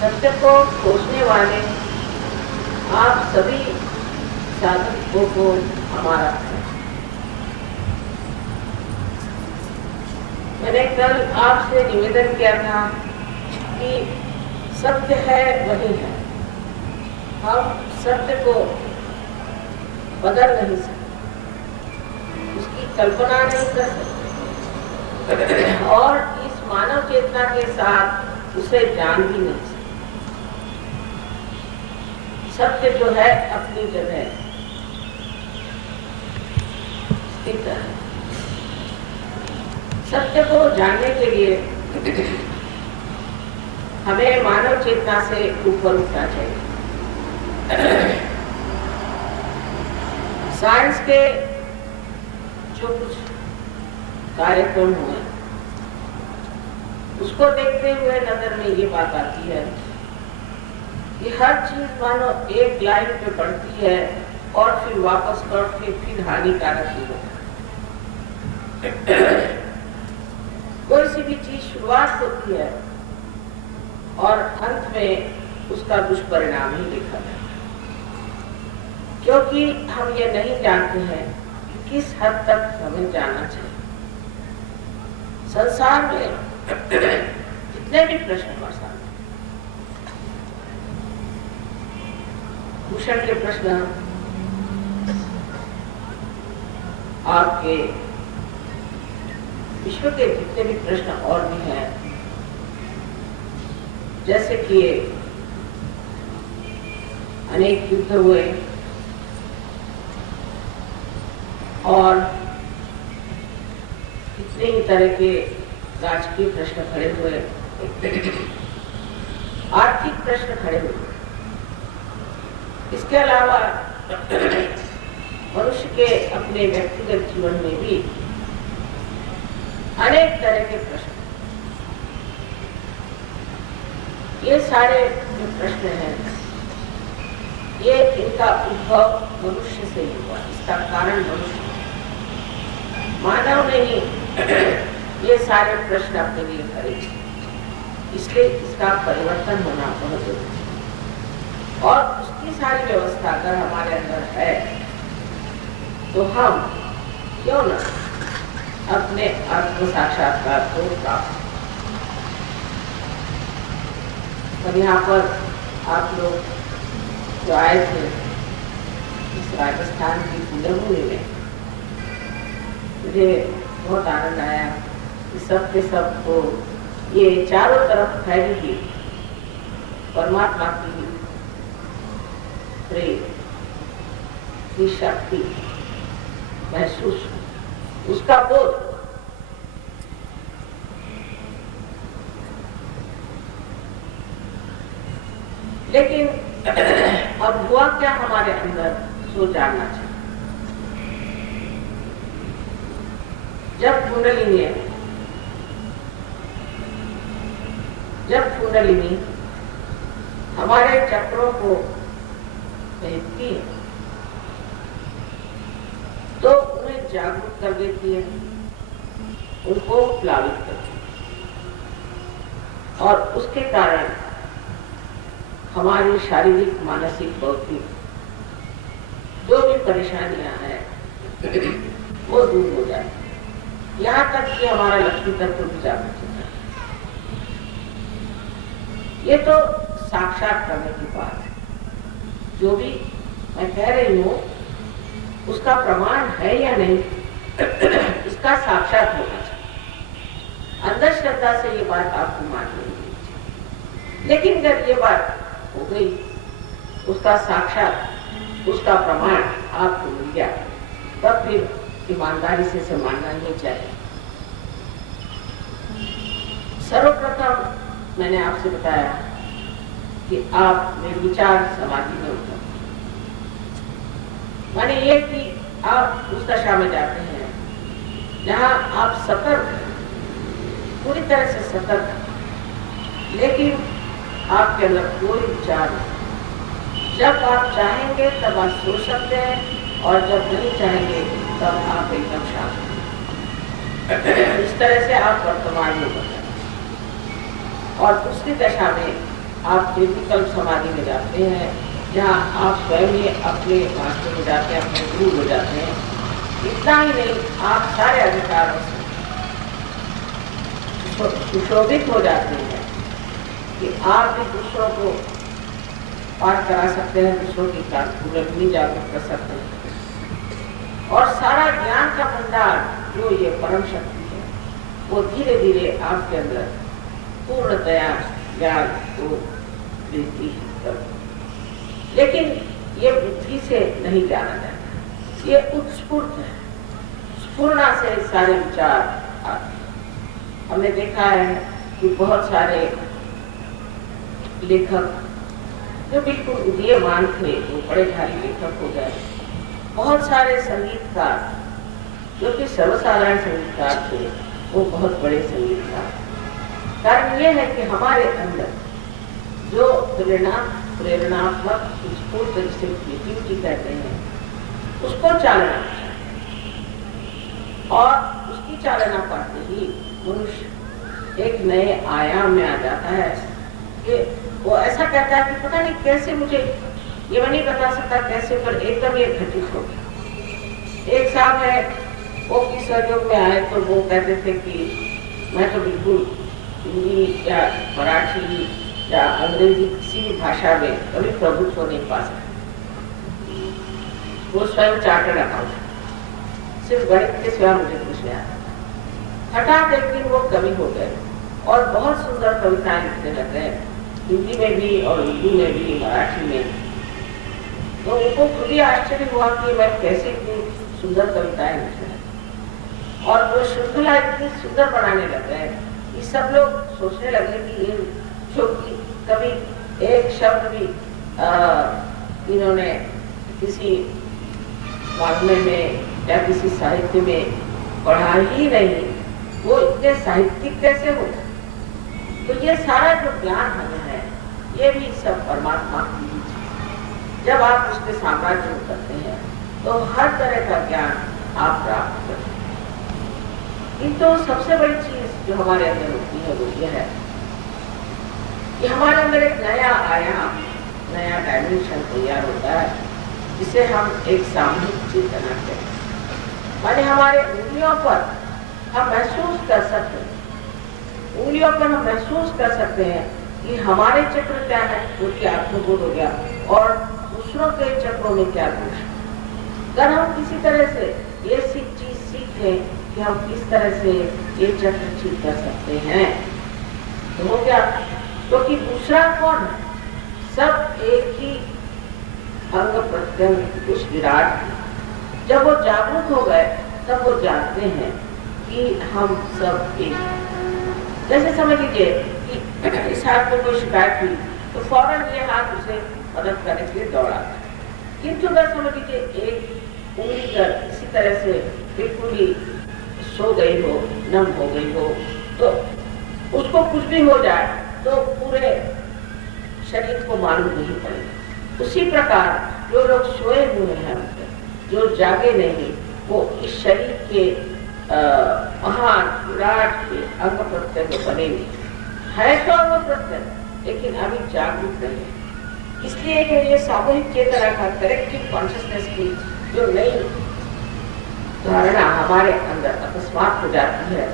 सत्य को खोजने वाले आप सभी साधकों को हमारा है। मैंने कल आपसे निवेदन किया था कि सत्य है वही है, हम सत्य को बदल नहीं सकते, उसकी कल्पना नहीं कर सकते और इस मानव चेतना के साथ उसे जान भी नहीं सकते। सत्य जो है अपनी जगह स्थित है। सत्य को जानने के लिए हमें मानव चेतना से ऊपर उठना चाहिए। साइंस के जो कुछ कार्यक्रम हुए उसको देखते हुए नजर में ये बात आती है कि हर चीज मानो एक लाइन पे बढ़ती है और फिर वापस लौट के फिर हानिकारक ही होता है। कोई सी भी चीज शुरुआत होती है और अंत में उसका दुष्परिणाम ही लिखा है, क्योंकि हम ये नहीं जानते हैं कि किस हद तक हमें जाना चाहिए। संसार में जितने भी प्रश्न भूषण के प्रश्न, आपके विश्व के जितने भी प्रश्न और भी हैं, जैसे कि अनेक युद्ध हुए और कितने ही तरह के राजकीय प्रश्न खड़े हुए, आर्थिक प्रश्न खड़े हुए। इसके अलावा मनुष्य के अपने व्यक्तिगत जीवन में भी अनेक तरह के प्रश्न। ये सारे जो प्रश्न हैं, ये इनका उद्भव मनुष्य से ही हुआ, इसका कारण मनुष्य, मानव ने ही ये सारे प्रश्न अपने लिए खड़े, इसलिए इसका परिवर्तन होना बहुत जरूरी है। और उसकी सारी व्यवस्था अगर हमारे अंदर है तो हम क्यों न अपने आत्म साक्षात्कार को प्राप्त। और यहाँ पर आप लोग जो आए थे इस राजस्थान की पूर्णभूमि में, मुझे बहुत आनंद आया कि सब के सब को ये चारों तरफ फैली हुई परमात्मा की प्रेम की शक्ति महसूस, उसका बोध। लेकिन अब हुआ क्या हमारे अंदर, सो जानना चाहिए। जब कुंडलिनी हमारे चक्रों को भेजती है तो उन्हें जागरूक कर देती है, उनको प्लावित करती है और उसके कारण हमारी शारीरिक, मानसिक, बौद्धिक जो भी परेशानियां हैं वो दूर हो जाती है। यहाँ तक कि हमारा लक्ष्मी तत्व भी जागरूक होता है। ये तो साक्षात करने की बात है। जो भी मैं कह रही हूँ उसका प्रमाण है या नहीं, इसका साक्षात होना चाहिए। अंधश्रद्धा से ये बात आपको मान लेनी चाहिए, लेकिन जब ये बात हो गई, उसका साक्षात, उसका प्रमाण आपको मिल गया, तब फिर ईमानदारी से मानना नहीं चाहिए। सर्वप्रथम मैंने आपसे बताया कि आप निर्विचार समाधि में उतर, माने ये कि आप उस दशा में जाते हैं जहां आप सतर्क, पूरी तरह से सतर्क, लेकिन आपके अंदर कोई विचार नहीं। जब आप चाहेंगे तब आप सोच सकते हैं और जब नहीं चाहेंगे तब आप एकदम शांत। इस तरह से आप वर्तमान में बदलें। और दूसरी दशा में आप फिजिकल समाधि में जाते हैं, जहाँ आप स्वयं ही अपने मास्टर हो जाते हैं, अपने गुरु हो जाते हैं। इतना ही नहीं, आप सारे अधिकारों से सुशोभित हो जाते हैं कि आप भी दूसरों को पार करा सकते हैं, दूसरों की पूर्ण जागरूक कर सकते हैं। और सारा ज्ञान का भंडार जो ये परम शक्ति है, वो धीरे धीरे आपके अंदर पूर्णतया ज्ञान को देती है। लेकिन ये बुद्धि से नहीं जाना जाता, ये उत्स्फूर्त है, स्फुरना से सारे विचार आते। हमने देखा है कि बहुत सारे लेखक जो बिल्कुल उदीयमान थे वो बड़े भारी लेखक हो गए। बहुत सारे संगीतकार जो कि सर्वसाधारण संगीतकार थे वो बहुत बड़े संगीतकार। कारण ये है कि हमारे अंदर जो प्रेरणात्मक स्फूर्त जिसे क्रिएटिविटी कहते हैं, उसको चालना और उसकी चालना पाते ही मनुष्य एक नए आयाम में आ जाता है कि वो ऐसा कहता है कि पता नहीं कैसे, मुझे ये मैं नहीं बता सकता कैसे, पर एकदम ये घटित हो गया। एक साहब है वो किस सहयोग में आए तो वो कहते थे कि मैं तो बिल्कुल हिंदी या मराठी या अंग्रेजी किसी भी भाषा में कभी प्रभुत्व नहीं पा सकते। वो स्वयं चार्टर्ड अकाउंटेंट, सिर्फ गणित के सिवा मुझे कुछ नहीं आता। हठात एक दिन वो कवि हो गए और बहुत सुंदर कविताएं लिखने लग गए, हिंदी में भी और उर्दू में भी, मराठी में। तो उनको खुद ही आश्चर्य हुआ कि मैं कैसे इतनी सुंदर कविताएं लिख रहे हैं। और वो श्रृंखला इतनी सुंदर बनाने लग गए कि सब लोग सोचने लगे कि ये जो कभी एक शब्द भी इन्होंने किसी वाग्मय में या किसी साहित्य में पढ़ा ही नहीं, वो इतने साहित्यिक कैसे हो। तो ये सारा जो ज्ञान हमें है, ये भी सब परमात्मा की चीज है। जब आप उसके साम्राज्य में करते हैं तो हर तरह का ज्ञान आप प्राप्त करते हैं। किंतु सबसे बड़ी चीज जो हमारे अंदर होती है वो ये है कि हमारे अंदर एक नया आयाम, नया डायमेंशन तैयार होता है, जिसे हम एक सामूहिक चेतना कहते हैं। माने हमारे उंगलियों पर हम महसूस कर सकते हैं, उंगलियों पर हम महसूस कर सकते हैं कि हमारे चक्र क्या है, जो कि आत्मबोध हो गया, और दूसरों के चक्रों में क्या दोष है। अगर हम किसी तरह से ये चीज सीख लें कि हम किस तरह से ये चक्र ठीक कर सकते हैं, तो हो गया। क्योंकि दूसरा कौन है, सब एक ही अंग प्रत्यंग उस विराट। जब वो जागरूक हो गए तब वो जानते हैं कि हम सब एक। जैसे समझ लीजिए कि इस हाथ में कोई शिकायत हुई तो फौरन ये हाथ उसे मदद करने के लिए दौड़ा। किंतु अगर समझ लीजिए एक उंगली कर इसी तरह से बिल्कुल ही सो गई हो, नम हो गई हो, तो उसको कुछ भी हो जाए तो पूरे शरीर को मालूम नहीं पड़ेगा। उसी प्रकार जो लोग सोए हुए हैं, जो जागे नहीं, वो इस शरीर के महान विराट के अंग प्रत्यंग बने है तो अंग प्रत्यंग, लेकिन अभी जागरूक नहीं है। इसलिए ये सामूहिक चेतना का, कलेक्टिव कॉन्शियसनेस की जो नई धारणा हमारे अंदर अकस्मात हो जाती है,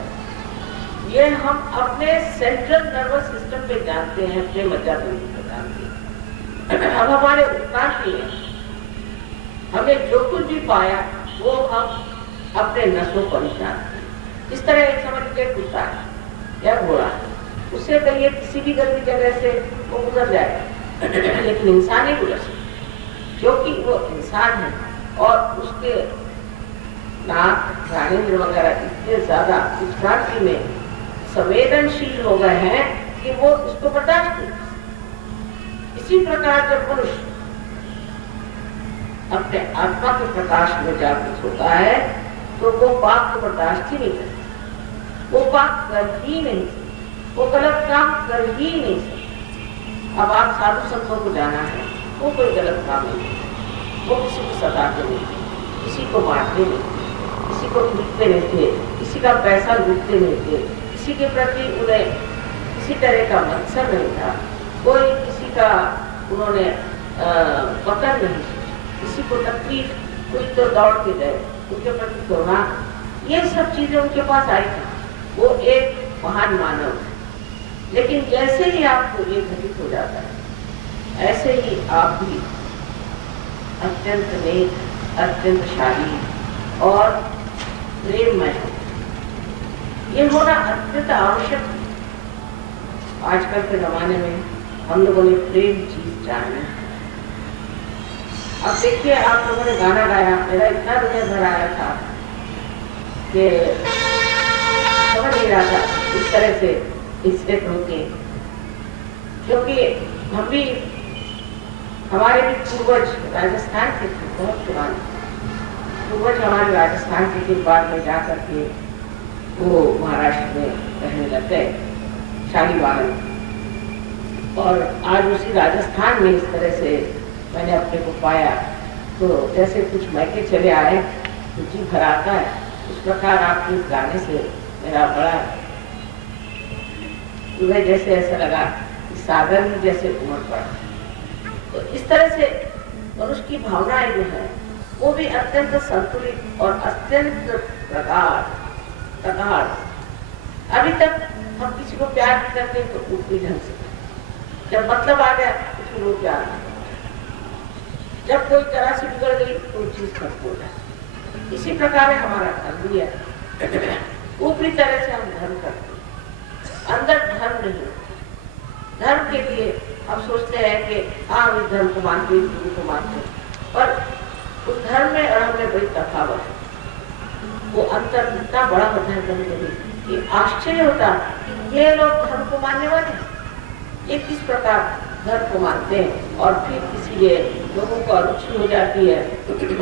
ये हम अपने सेंट्रल नर्वस सिस्टम पे जानते हैं, अपने मज्जातंत्र पे जानते हैं। हम हमारे उत्कांठ में हमने जो कुछ भी पाया वो हम अपने नसों पर ही जानते हैं। इस तरह एक समझ लीजिए कुत्ता है या घोड़ा है, उससे कहिए किसी भी गंदी जगह से वो गुजर जाएगा, लेकिन इंसान ही गुजर सकता, क्योंकि वो इंसान है और उसके नाक, घानेन्द्र वगैरह इतने ज्यादा उत्क्रांति में संवेदनशील हो गए हैं कि वो इसको बर्दाश्त नहीं। इसी प्रकार जब मनुष्य अपने आत्मा के प्रकाश में जागृत होता है तो वो पाप को बर्दाश्त ही नहीं करता, वो पाप कर ही नहीं सकता, वो गलत काम कर ही नहीं सकता। अब आप साधु संतों को जाना है, वो कोई गलत काम नहीं, वो किसी को सताते नहीं, किसी को मारते नहीं, किसी को पीटते नहीं थे, किसी का पैसा लूटते नहीं थे, किसी के प्रति उन्हें किसी तरह का मत्सर नहीं था। कोई किसी का उन्होंने पकड़ नहीं, किसी को तकलीफ हुई तो दौड़ के गए, उनके प्रति करुणा, ये सब चीजें उनके पास आई थी। वो एक महान मानव है। लेकिन जैसे ही आपको ये घटित हो जाता है, ऐसे ही आप भी अत्यंत नेक, अत्यंत शाली और प्रेममय हो। ये होना अत्यंत आवश्यक है। आजकल के जमाने में हम लोगों ने प्रेम चीज जाना है। अब देखिए, आप लोगों ने गाना गाया, मेरा इतना हृदय भर आया था कि समझ नहीं रहा था इस तरह से इससे होके, क्योंकि हम भी, हमारे भी पूर्वज राजस्थान के थे, बहुत पुराने पूर्वज हमारे राजस्थान के बाद में जा करके वो महाराष्ट्र में रहने लग गए, शालीवाहन। और आज उसी राजस्थान में इस तरह से मैंने अपने को पाया, तो जैसे कुछ मैके चले आए तो जी भर आता है, उस प्रकार आपके इस गाने से मेरा बड़ा मुझे जैसे ऐसा लगा कि सागर में जैसे उमड़ पड़ा। तो इस तरह से मनुष्य की भावनाएं जो है वो भी अत्यंत संतुलित और अत्यंत प्रगाढ़। अभी तक हम किसी को प्यार नहीं करते तो ऊपरी ढंग से, जब मतलब आ गया तो फिर वो प्यार नहीं, जब कोई तरह से बिगड़ गई तो चीज खत्म हो जाए। इसी प्रकार हमारा धर्म भी है। ऊपरी तरह से हम धर्म करते हैं, अंदर धर्म नहीं। धर्म के लिए हम सोचते हैं कि हाँ, इस धर्म को मानते, इस गुरु को मानते, पर उस धर्म में और हमें बड़ी तफावत है। वो अंतर इतना बड़ा होता है कभी कभी कि आश्चर्य होता कि ये लोग धर्म को मानने वाले हैं, ये किस प्रकार धर्म को मानते हैं। और फिर इसीलिए लोगों को रुचि हो जाती है।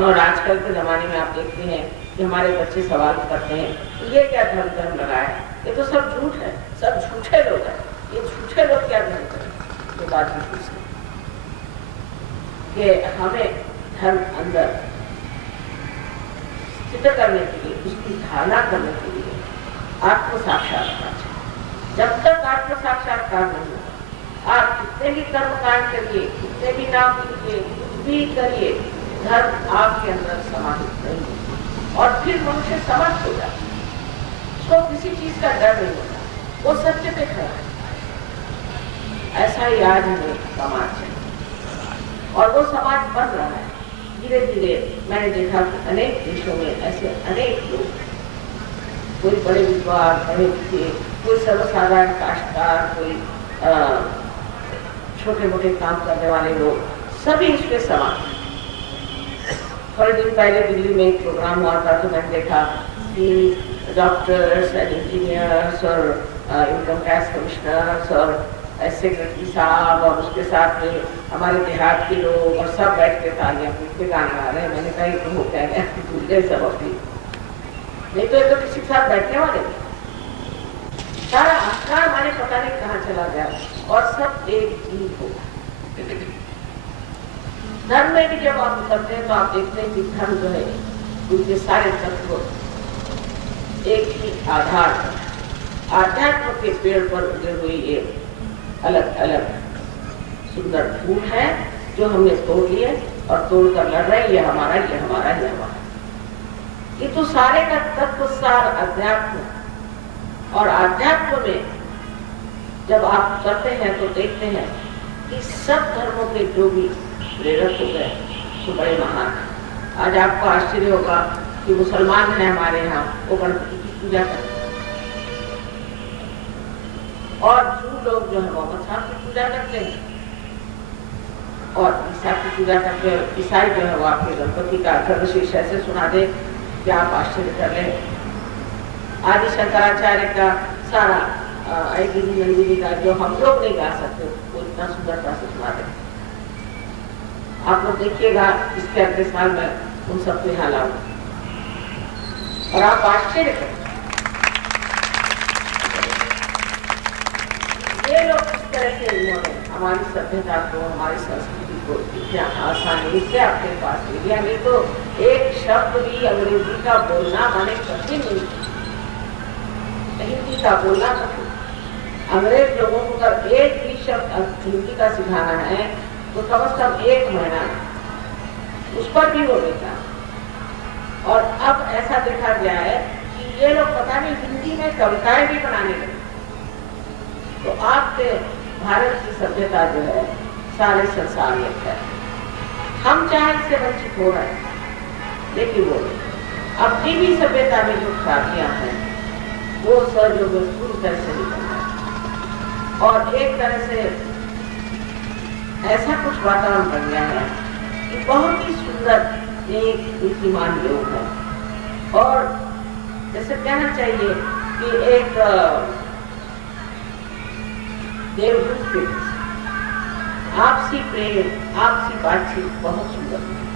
और आजकल के जमाने में आप देखते हैं कि हमारे बच्चे सवाल करते हैं, ये क्या धर्म लगाया, ये तो सब झूठ है, सब झूठे लोग हैं, ये झूठे लोग क्या धर्म करें। ये बात भी पूछते कि हमें धर्म अंदर स्थित करने के लिए, उसकी धारणा करने के लिए आत्म साक्षात्कार चाहिए। जब तक आत्म साक्षात्कार नहीं होगा, आप कितने भी कर्म कांड करिए, कितने भी नाम लीजिए, कुछ भी करिए, धर्म आपके अंदर समाहित नहीं होगा। और फिर मनुष्य समर्थ हो जाता है, उसको किसी चीज का डर नहीं होता, वो सत्य पे खड़ा है। ऐसा ही आज हमें समाज है और वो समाज बन रहा है धीरे धीरे। मैंने देखा कि अनेक देशों में ऐसे अनेक लोग, कोई बड़े विद्वान, बड़े लिखे, कोई सर्वसाधारण काश्तकार, कोई छोटे मोटे काम करने वाले लोग, सभी इसके समान। थोड़े दिन पहले दिल्ली में एक प्रोग्राम हुआ था, तो मैंने देखा कि डॉक्टर्स एंड इंजीनियर्स और इनकम टैक्स कमिश्नर्स और सेक्रेटरी साहब और उसके साथ में हमारे देहात के लोग और सब बैठ के तालियां पीट के गाना गा रहे हैं। मैंने कहा ये तो हो क्या गया, भूल गए सब अपनी, नहीं तो ये तो किसी के साथ बैठने वाले थे। सारा अहंकार माने पता नहीं कहाँ चला गया और सब एक जीव होगा। धर्म में भी जब आप करते हैं तो आप देखते हैं कि धर्म जो है उनके सारे तत्व एक ही आधार पर, आध्यात्म के पेड़ पर उगे हुए ये अलग अलग सुंदर फूल है जो हमने तोड़ लिए और तोड़कर लड़ रहे हैं, ये हमारा, ये हमारा, ये हमारा। ये तो सारे का तत्व सार अध्यात्म। और अध्यात्म में जब आप चलते हैं तो देखते हैं कि सब धर्मों के जो भी प्रेरक हो गए तो बड़े महान हैं। आज आपको आश्चर्य होगा कि मुसलमान हैं हमारे यहाँ, वो गणपति की पूजा करते हैं, और जो लोग जो है मोहम्मद साहब की पूजा करते हैं, और ईसा की पूजा करते हैं। ईसाई जो है वो आपके गणपति का अथर्वशीर्ष ऐसे सुना दे कि आप आश्चर्य कर लें। आदि शंकराचार्य का सारा ऐगिरी नंदिनी का जो हम लोग नहीं गा सकते, वो इतना सुंदरता से सुना दे। आप लोग देखिएगा इसके अगले साल में उन सबको यहाँ लाऊंगा और आप आश्चर्य करें ये लोग इस तरह से उन्होंने हमारी सभ्यता को, हमारी संस्कृति को इतना आसानी से अपने पास ले लिया। नहीं तो एक शब्द भी अंग्रेजी का बोलना माने कठिन नहीं, हिंदी का बोलना कठिन। अंग्रेज लोगों को अगर एक भी शब्द हिंदी का सिखाना है तो कम से कम 1 महीना, उस पर भी वो लेता। और अब ऐसा देखा गया है कि ये लोग पता नहीं हिंदी में कविताएं भी बनाने लगे। तो आपके भारत की सभ्यता जो है सारे संसार में है। हम चाहे इससे वंचित हो रहे हैं, लेकिन वो अपनी भी सभ्यता में जो खराबियां हैं वो सर जो पूरी तरह से निकल है। और एक तरह से ऐसा कुछ वातावरण बन गया है कि बहुत ही सुंदर एक बुद्धिमान लोग हैं। और जैसे कहना चाहिए कि एक देवदूत के आपसी प्रेम, आपसी बातचीत बहुत सुंदर है।